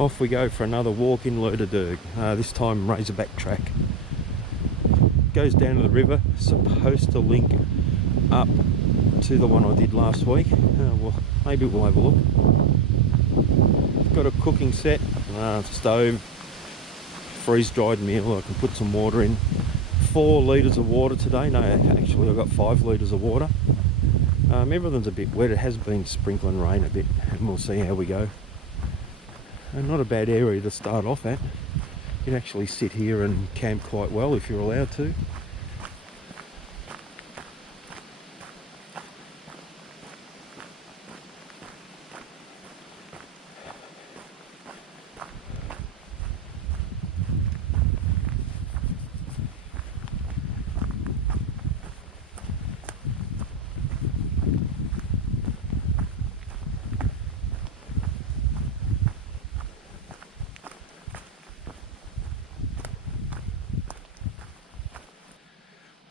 Off we go for another walk in Lerderderg, this time Razorback track. Goes down to the river, supposed to link up to the one I did last week. Well, maybe we'll have a look. Got a cooking set, stove, freeze-dried meal. I can put some water in. 4 litres of water today. No, actually I've got 5 litres of water. Everything's a bit wet. It has been sprinkling rain a bit, and we'll see how we go. And not a bad area to start off at. You can actually sit here and camp quite well if you're allowed to.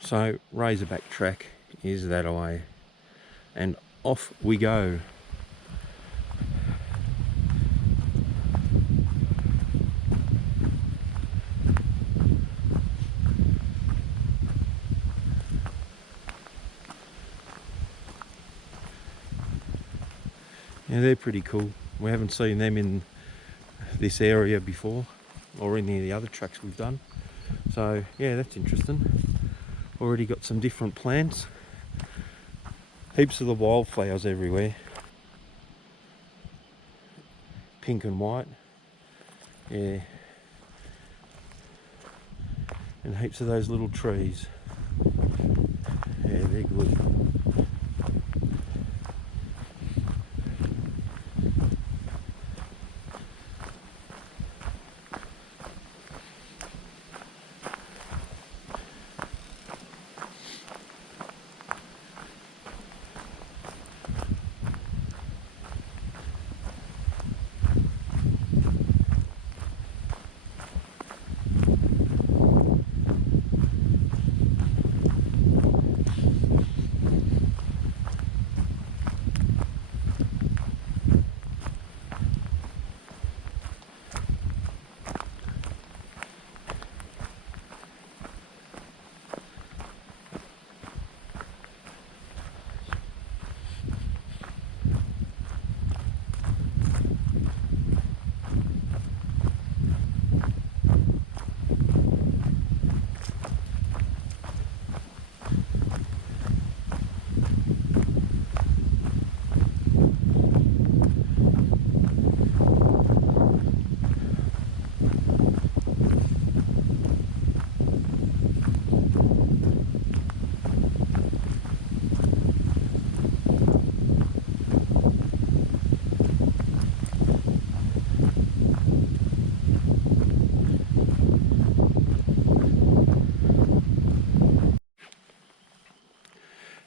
So Razorback track is that way, and off we go. Yeah, they're pretty cool. We haven't seen them in this area before, or any of the other tracks we've done. So yeah, that's interesting. Already got some different plants. Heaps of the wildflowers everywhere. Pink and white. Yeah. And heaps of those little trees. Yeah, they're good.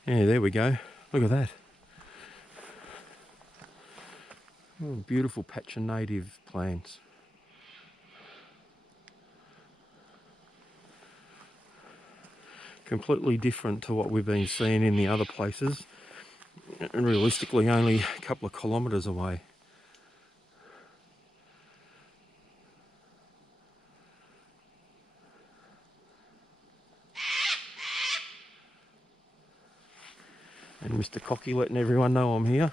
Yeah, there we go. Look at that. Oh, beautiful patch of native plants. Completely different to what we've been seeing in the other places, and realistically only a couple of kilometres away. And Mr. Cocky letting everyone know I'm here.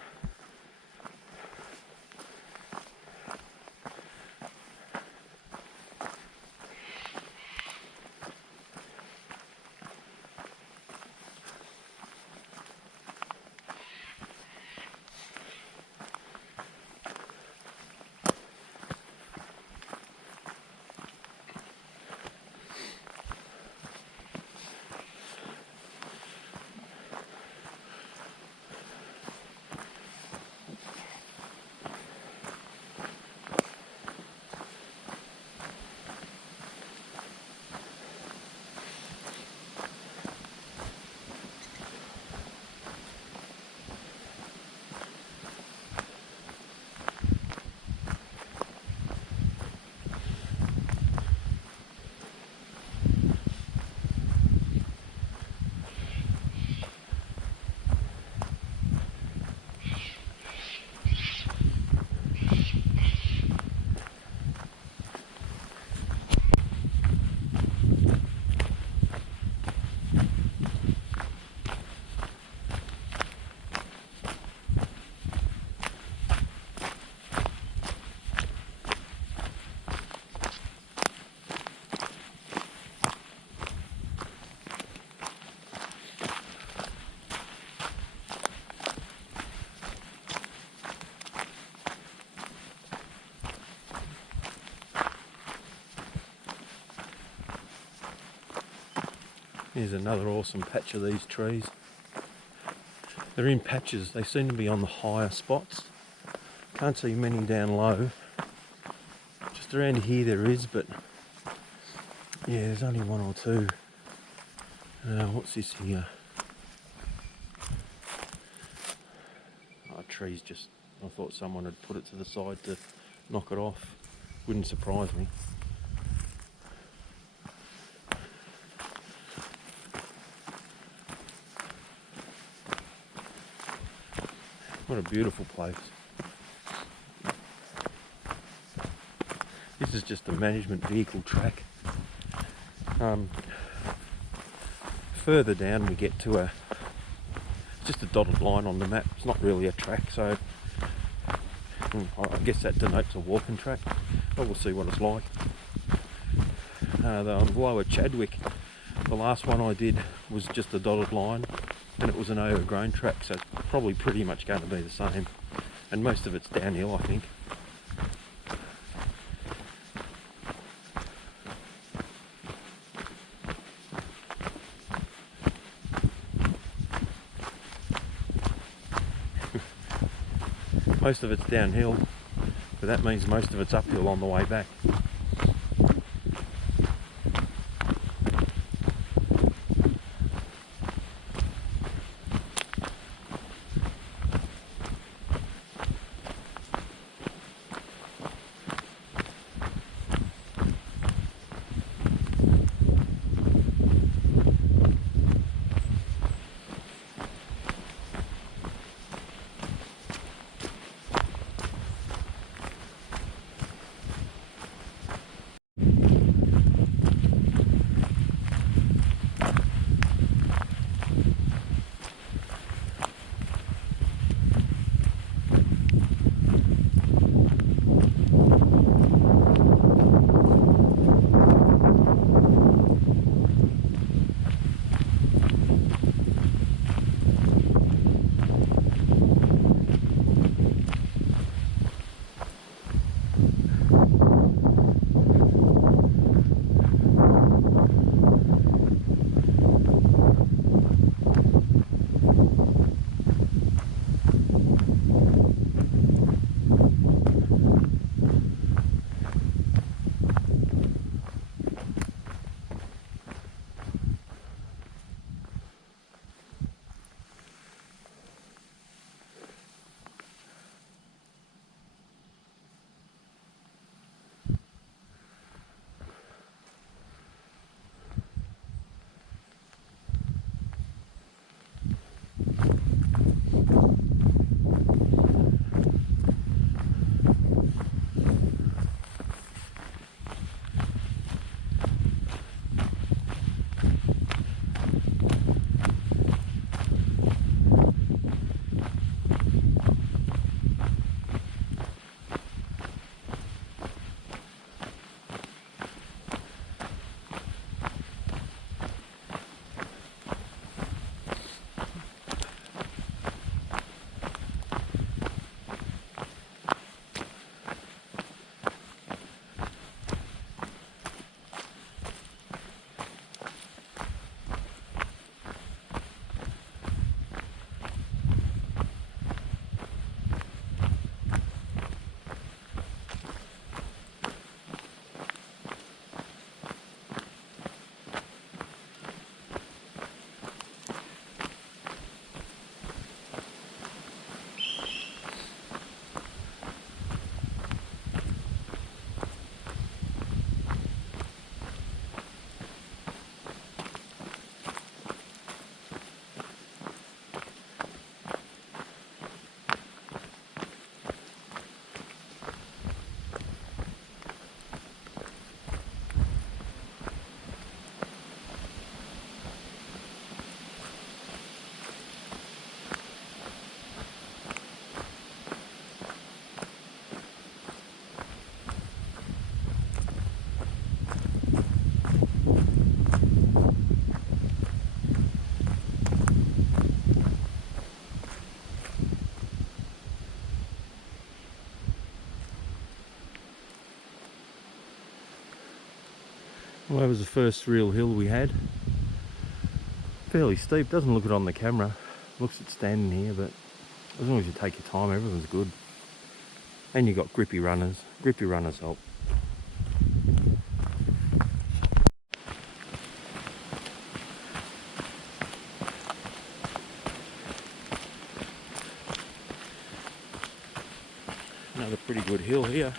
Here's another awesome patch of these trees. They're in patches, they seem to be on the higher spots. Can't see many down low. Just around here there is, but yeah, there's only one or two. What's this here? Oh, trees just, I thought someone had put it to the side to knock it off. Wouldn't surprise me. What a beautiful place. This is just a management vehicle track. Further down we get to it's just a dotted line on the map. It's not really a track, so I guess that denotes a walking track. But we'll see what it's like. The Lower Chadwick, the last one I did was just a dotted line, and it was an overgrown track, so it's probably pretty much going to be the same. And most of it's downhill, I think. Most of it's downhill, but that means most of it's uphill on the way back. Well, that was the first real hill we had. Fairly steep, doesn't look it on the camera. Looks it standing here, but as long as you take your time, everything's good. And you got grippy runners. Grippy runners help. Another pretty good hill here.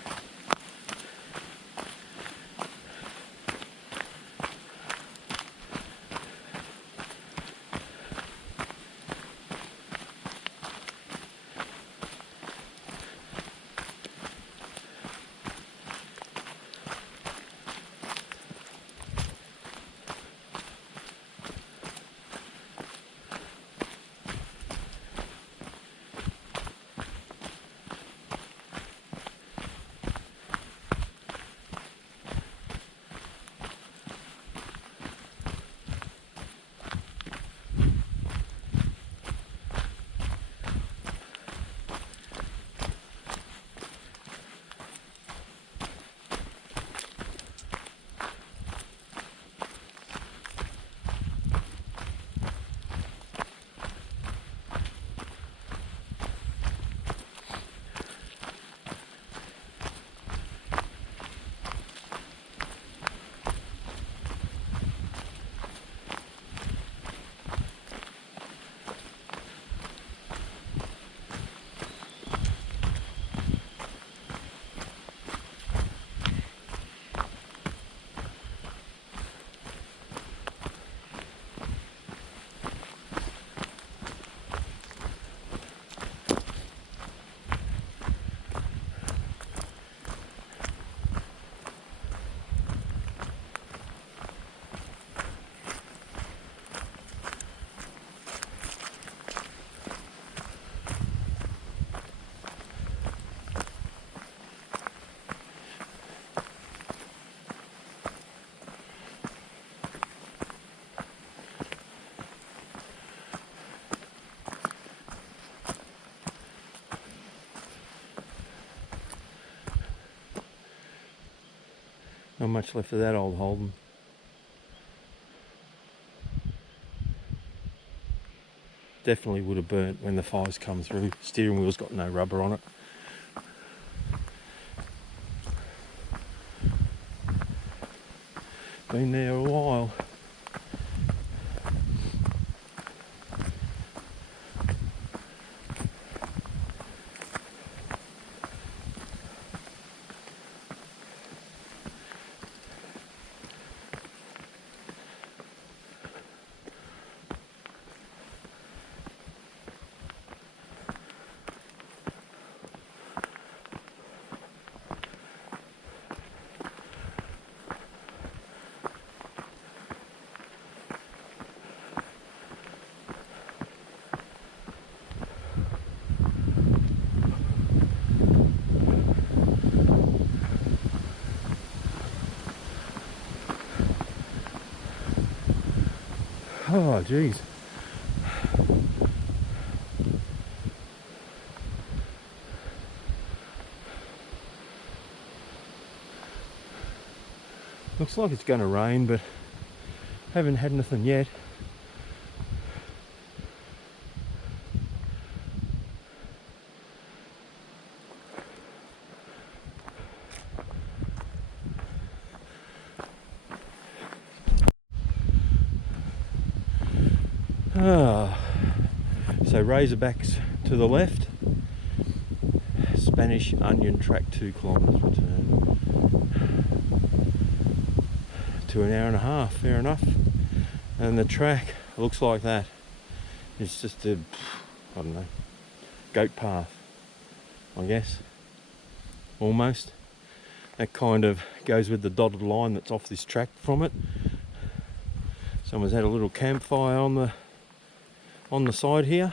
Not much left of that old Holden. Definitely would have burnt when the fires come through. Steering wheel's got no rubber on it. Been there a while. Oh, geez. Looks like it's going to rain, but haven't had nothing yet. So Razorbacks to the left, Spanish Onion track 2 kilometres return to an hour and a half, fair enough. And the track looks like that. It's just a, I don't know, goat path, I guess, almost. That kind of goes with the dotted line that's off this track from it. Someone's had a little campfire on the side here.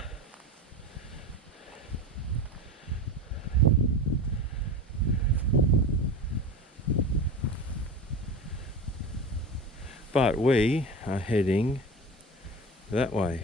But we are heading that way.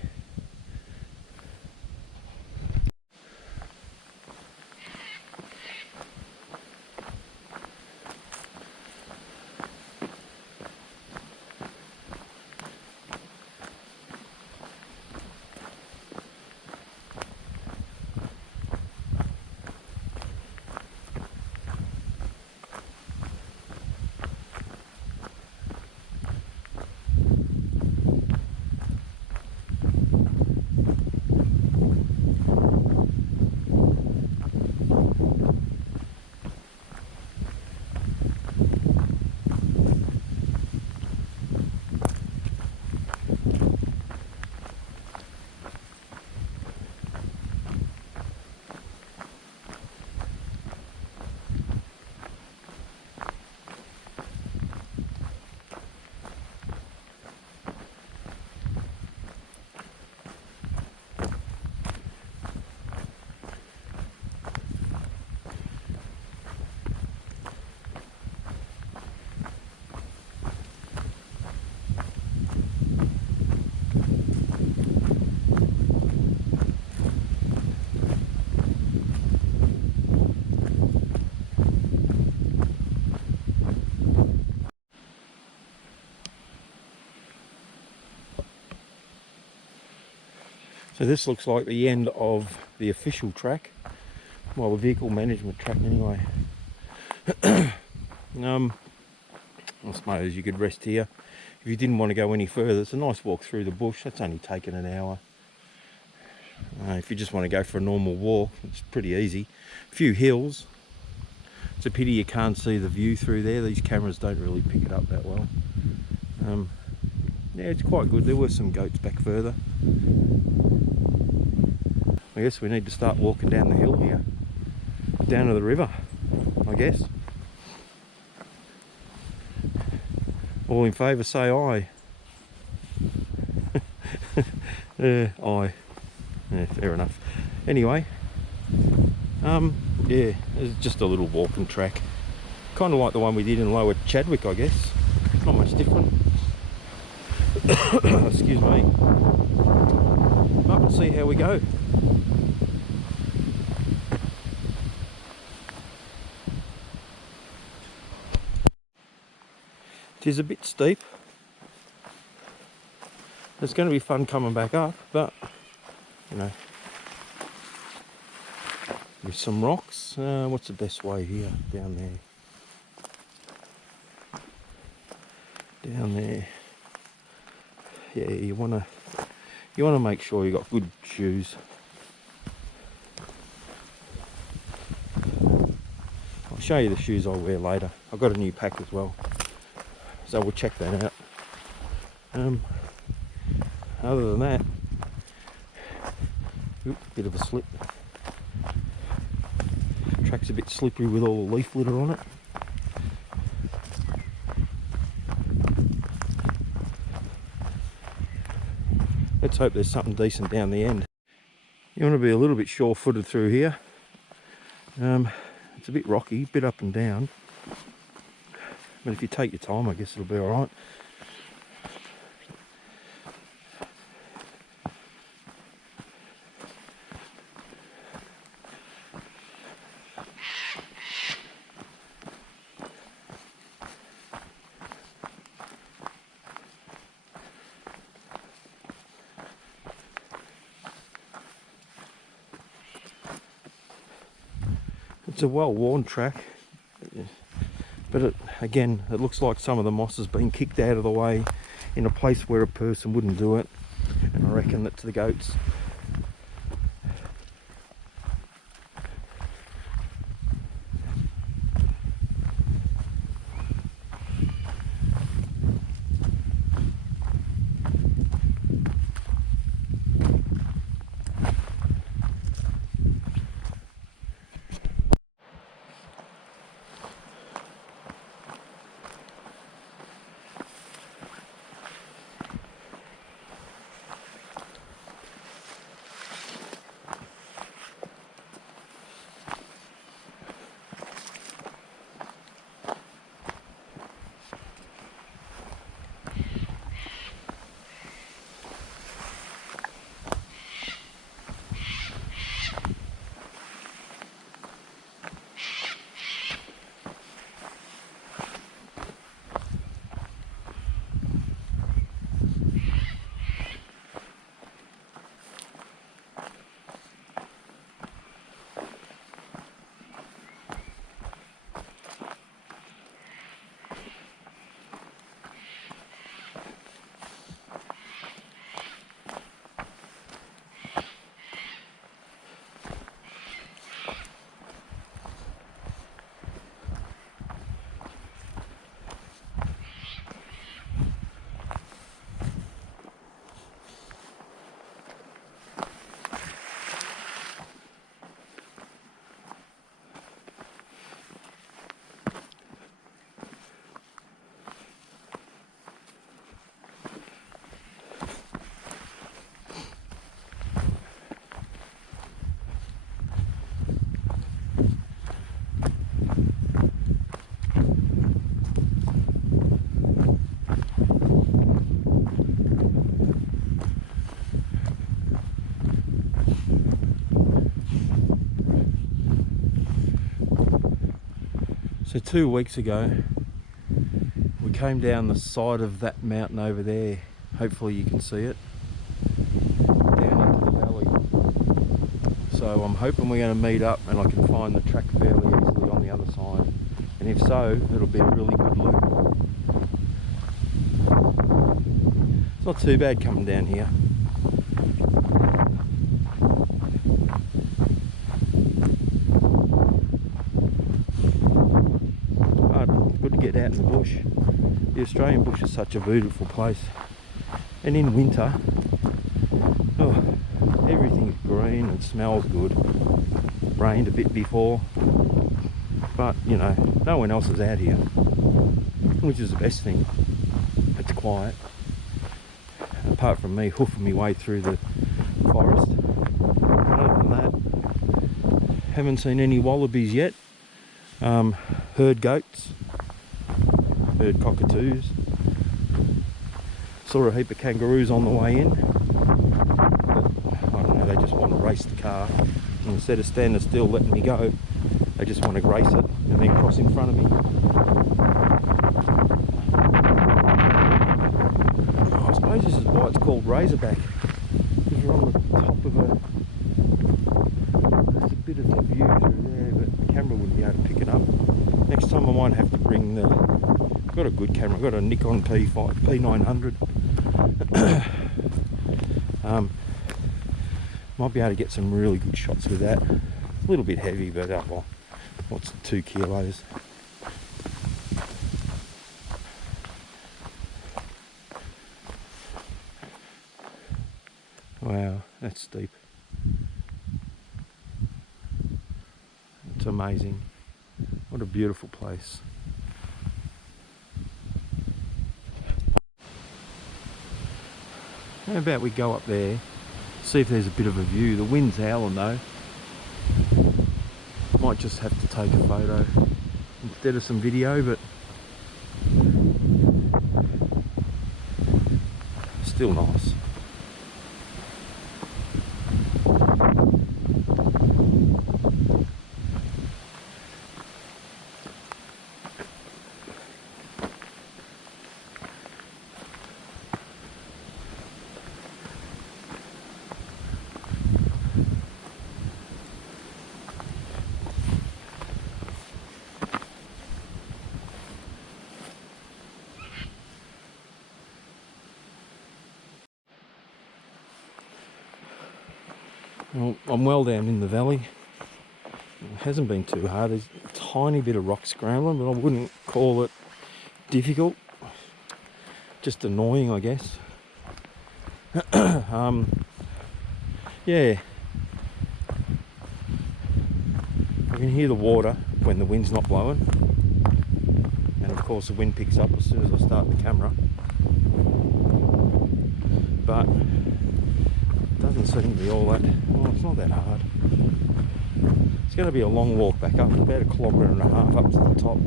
So this looks like the end of the official track, well, the vehicle management track anyway. I suppose you could rest here if you didn't want to go any further. It's a nice walk through the bush. That's only taken an hour. If you just want to go for a normal walk, it's pretty easy. A few hills. It's a pity you can't see the view through there. These cameras don't really pick it up that well. Yeah, it's quite good. There were some goats back further. I guess we need to start walking down the hill here, down to the river, I guess. All in favour, say aye. Aye. Yeah, fair enough. Anyway, yeah, it's just a little walking track. Kind of like the one we did in Lower Chadwick, I guess. Not much different. Excuse me. But we'll see how we go. It is a bit steep. It's going to be fun coming back up, but you know, with some rocks. What's the best way here? Down there. Down there. Yeah, you wanna make sure you got good shoes. I'll show you the shoes I'll wear later. I've got a new pack as well, so we'll check that out. Other than that, bit of a slip. Track's a bit slippery with all the leaf litter on it. Let's hope there's something decent down the end. You want to be a little bit sure-footed through here. It's a bit rocky, a bit up and down. But if you take your time, I guess it'll be alright. It's a well-worn track, but again, it looks like some of the moss has been kicked out of the way in a place where a person wouldn't do it, and I reckon that's the goats. So 2 weeks ago, we came down the side of that mountain over there. Hopefully you can see it. Down into the valley. So I'm hoping we're going to meet up and I can find the track fairly easily on the other side. And if so, it'll be a really good loop. It's not too bad coming down here. But good to get out in the bush. The Australian bush is such a beautiful place. And in winter, oh, everything's green and smells good. Rained a bit before, but you know, no one else is out here, which is the best thing. It's quiet. Apart from me hoofing my way through the forest. Other than that, haven't seen any wallabies yet. Heard goats, heard cockatoos. Saw a heap of kangaroos on the way in, but I don't know, they just want to race the car. And instead of standing still letting me go, they just want to race it and then cross in front of me. Oh, I suppose this is why it's called Razorback, because you're on the top of a... There's a bit of a view through there, but the camera wouldn't be able to pick it up. Next time I might have to bring the... I've got a good camera, I've got a Nikon P900. Might be able to get some really good shots with that. A little bit heavy, but well, what's 2 kilos? Wow, that's steep. It's amazing. What a beautiful place. How about we go up there, see if there's a bit of a view. The wind's howling though. Might just have to take a photo instead of some video, but still nice. Well, I'm well down in the valley. It hasn't been too hard. There's a tiny bit of rock scrambling, but I wouldn't call it difficult. Just annoying, I guess. Yeah. I can hear the water when the wind's not blowing. And of course the wind picks up as soon as I start the camera. But doesn't seem to be all that, well, it's not that hard. It's going to be a long walk back up, about 1.5 kilometres up to the top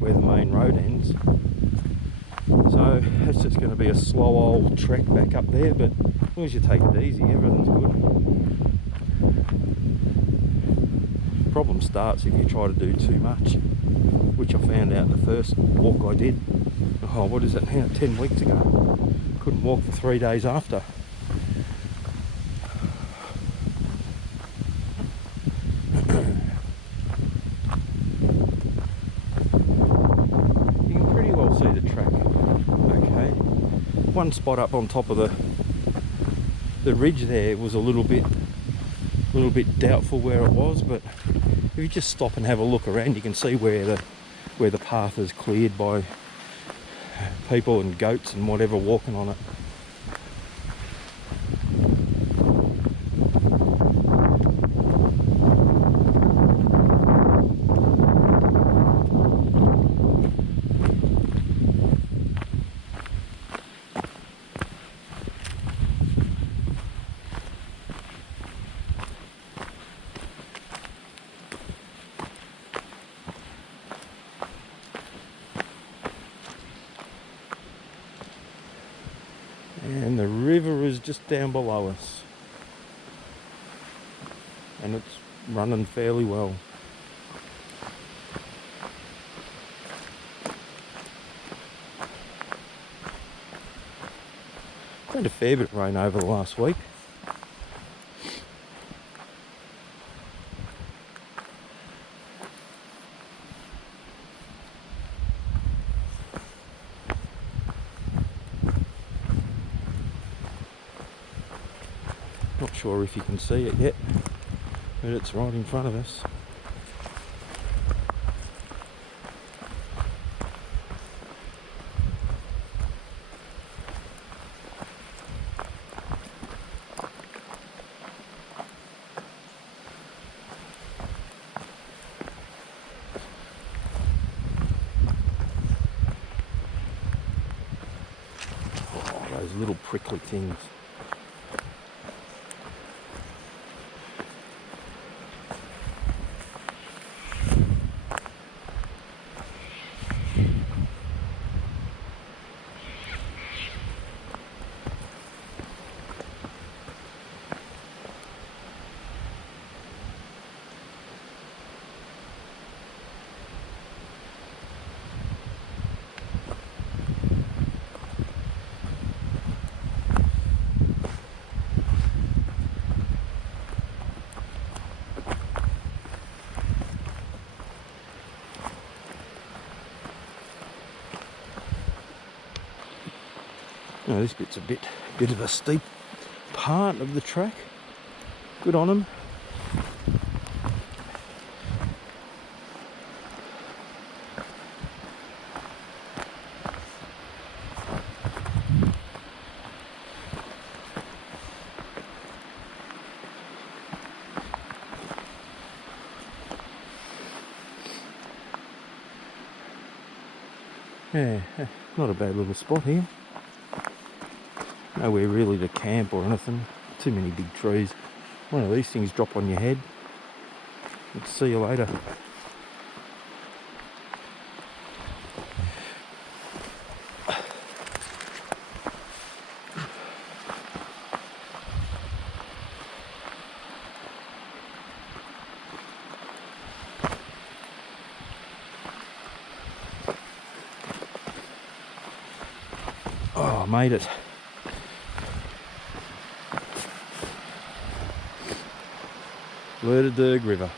where the main road ends. So it's just going to be a slow old trek back up there, but as long as you take it easy, everything's good. Problem starts if you try to do too much, which I found out the first walk I did, oh, what is it now, 10 weeks ago. Couldn't walk for 3 days after. One spot up on top of the ridge there was a little bit doubtful where it was, but if you just stop and have a look around, you can see where the path is cleared by people and goats and whatever walking on it. And the river is just down below us, and it's running fairly well. Had a fair bit of rain over the last week. sure if you can see it yet, but it's right in front of us. Oh, those little prickly things. No, this bit's a bit of a steep part of the track. Good on them. Yeah, not a bad little spot here. Nowhere really to camp or anything. Too many big trees. One of these things drop on your head. Let's see you later. Oh, I made it. Lerderderg River,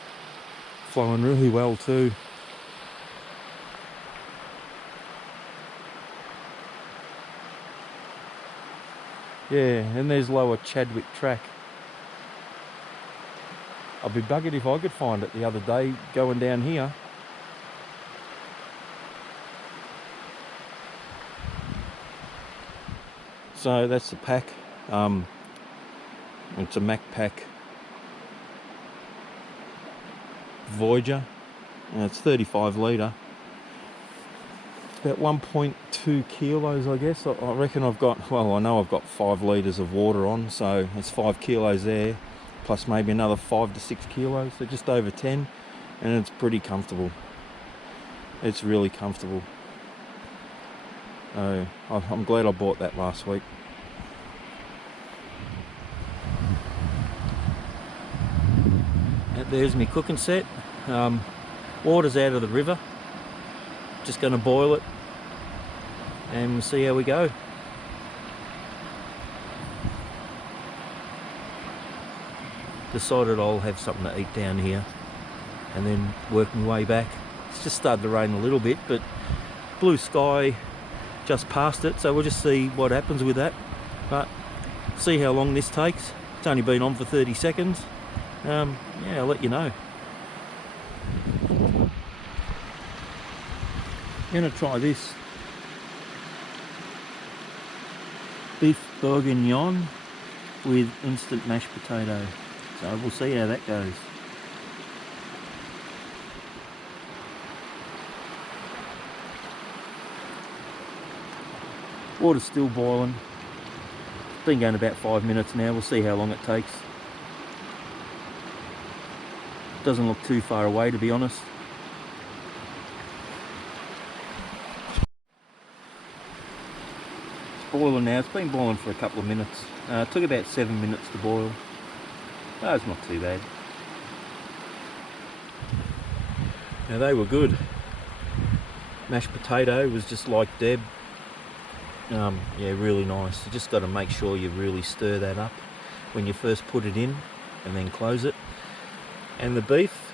flowing really well too. Yeah, and there's Lower Chadwick Track. I'd be buggered if I could find it the other day going down here. So that's the pack. It's a Mac pack Voyager, and it's 35 litre. It's about 1.2 kilos, I guess. I reckon I've got, well, I know I've got 5 litres of water on, so it's 5 kilos there, plus maybe another 5 to 6 kilos, so just over 10, and it's pretty comfortable. It's really comfortable. I'm glad I bought that last week. And there's my cooking set. Water's out of the river. Just going to boil it and we'll see how we go. Decided I'll have something to eat down here and then work my way back. It's just started to rain a little bit, but blue sky just past it, so we'll just see what happens with that. But see how long this takes. It's only been on for 30 seconds. Yeah, I'll let you know. I'm going to try this beef bourguignon with instant mashed potato, so we'll see how that goes. Water's still boiling. It's been going about 5 minutes now. We'll see how long it takes. Doesn't look too far away, to be honest. It's boiling now. It's been boiling for a couple of minutes. It took about 7 minutes to boil. Oh, it's not too bad. Now they were good. Mashed potato was just like Deb. Yeah, really nice. You just got to make sure you really stir that up when you first put it in and then close it. And the beef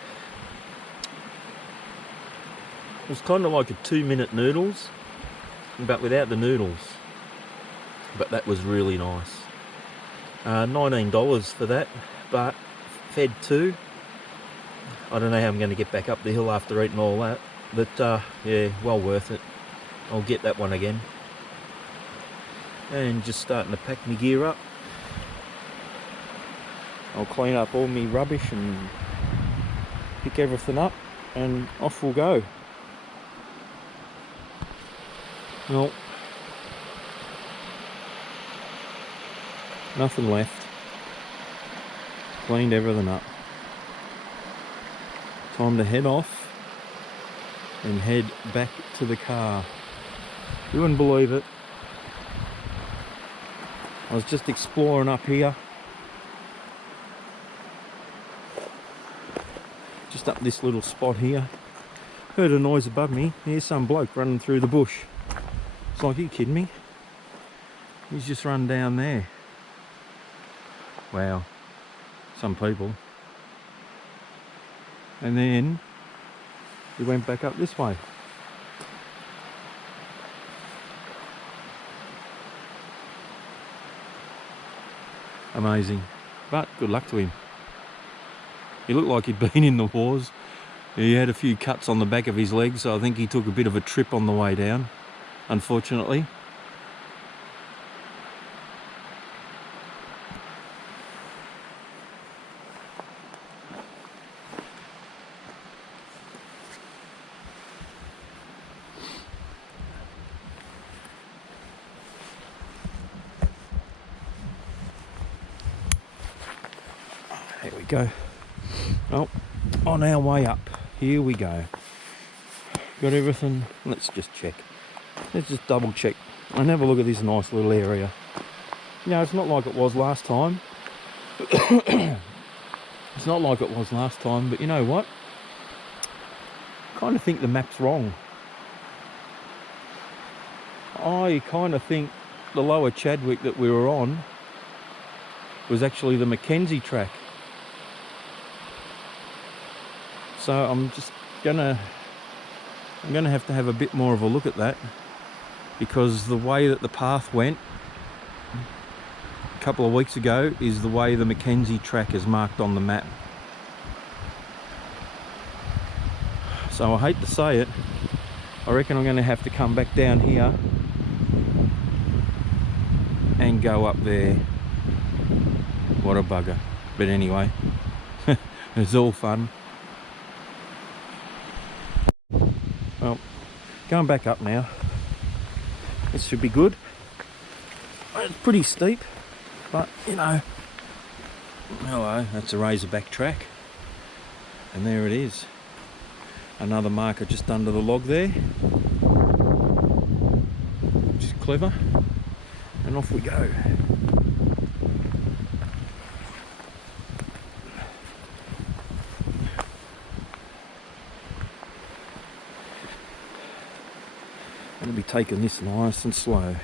was kind of like a 2-minute noodles, but without the noodles. But that was really nice. $19 for that, but fed 2. I don't know how I'm going to get back up the hill after eating all that, but yeah, well worth it. I'll get that one again. And just starting to pack my gear up. I'll clean up all my rubbish and pick everything up, and off we'll go. Well, nothing left. Cleaned everything up. Time to head off and head back to the car. You wouldn't believe it. I was just exploring up here. Just up this little spot here. Heard a noise above me. Here's some bloke running through the bush. It's like, are you kidding me? He's just run down there. Wow. Some people. And then he went back up this way. Amazing. But good luck to him. He looked like he'd been in the wars. He had a few cuts on the back of his legs, so I think he took a bit of a trip on the way down, unfortunately. There we go. Well, on our way up, here we go. Got everything. Let's just check. Let's just double check and have a look at this nice little area. You know, it's not like it was last time. It's not like it was last time, but you know what? I kind of think the map's wrong. I kind of think the lower Chadwick that we were on was actually the Mackenzie track. So I'm gonna have to have a bit more of a look at that, because the way that the path went a couple of weeks ago is the way the Mackenzie track is marked on the map. So I hate to say it, I reckon I'm going to have to come back down here and go up there. What a bugger. But anyway, it's all fun. Well, going back up now. This should be good. It's pretty steep, but you know, hello, that's a Razorback track. And there it is. Another marker just under the log there. Which is clever. And off we go. I'm going to be taking this nice and slow.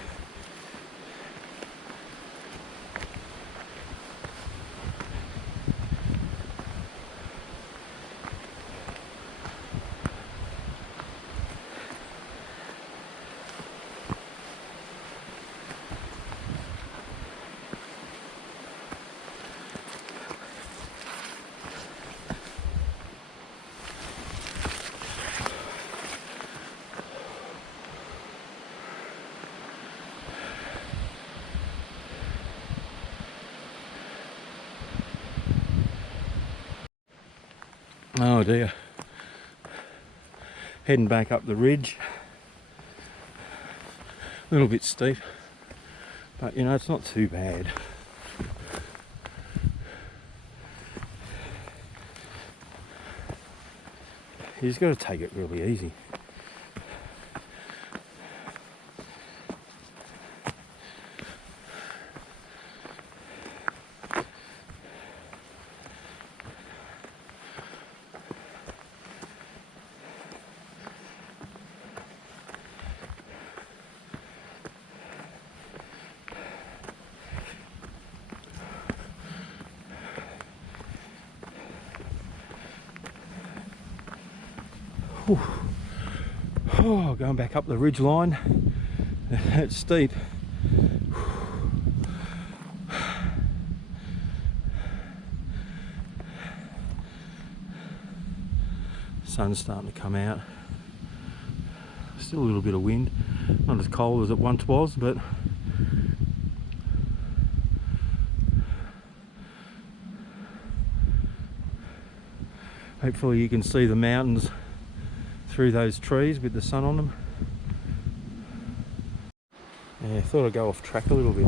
Oh dear. Heading back up the ridge. A little bit steep, but you know, it's not too bad. You just got to take it really easy. Whew. Oh, going back up the ridge line. It's steep. sun's starting to come out. Still a little bit of wind, not as cold as it once was, but hopefully you can see the mountains through those trees with the sun on them. Yeah, I thought I'd go off track a little bit.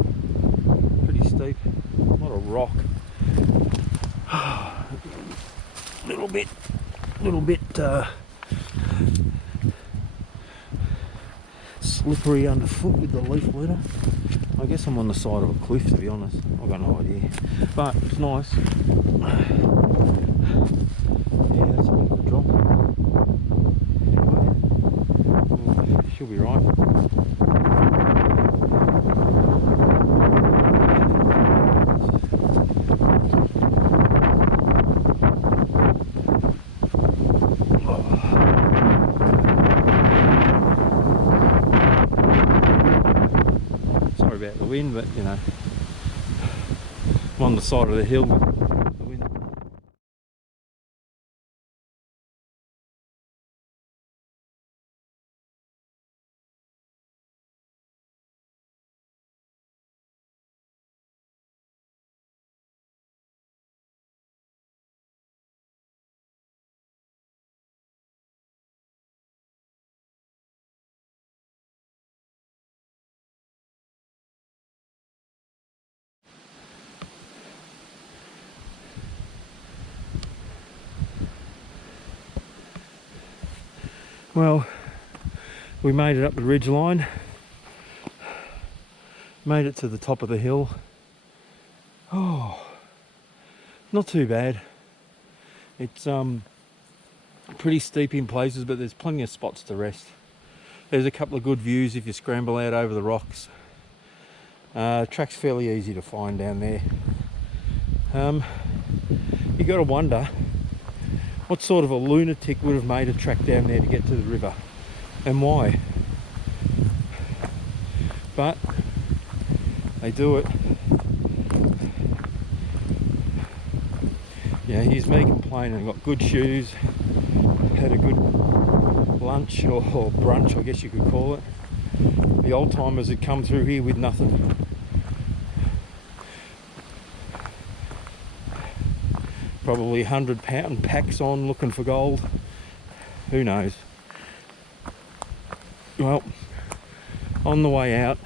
Pretty steep, a lot of rock. little bit slippery underfoot with the leaf litter. I guess I'm on the side of a cliff, to be honest. I've got no idea, but it's nice. Yeah, that's a bit of a drop. Anyway, she'll be right. Wind, but you know, I'm on the side of the hill with the wind. Well, we made it up the ridge line, made it to the top of the hill. Oh, not too bad. It's pretty steep in places, but there's plenty of spots to rest. There's a couple of good views if you scramble out over the rocks. Track's fairly easy to find down there. You got to wonder what sort of a lunatic would have made a track down there to get to the river, and why. But they do it. Yeah, here's me complaining. Got good shoes, had a good lunch or brunch, I guess you could call it. The old timers had come through here with nothing. Probably 100-pound packs on, looking for gold. Who knows? Well, on the way out,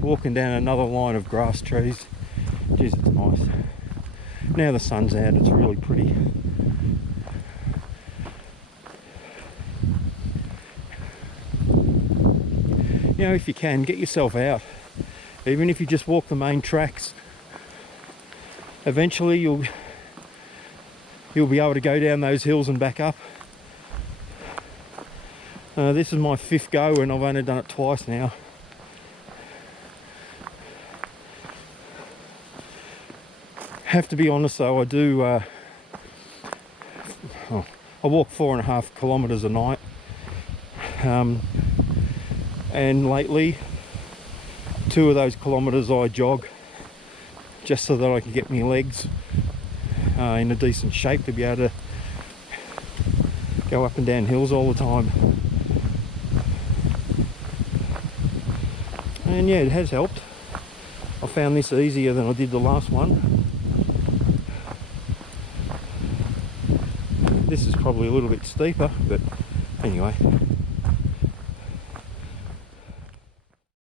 walking down another line of grass trees. Jeez, it's nice. Now the sun's out, it's really pretty. You know, if you can, get yourself out. Even if you just walk the main tracks. Eventually you'll be able to go down those hills and back up. This is my 5th go and I've only done it twice now. Have to be honest though, I do I walk 4.5 kilometers a night, and lately 2 of those kilometers I jog, just so that I can get my legs in a decent shape to be able to go up and down hills all the time. And yeah, it has helped. I found this easier than I did the last one. This is probably a little bit steeper, but anyway.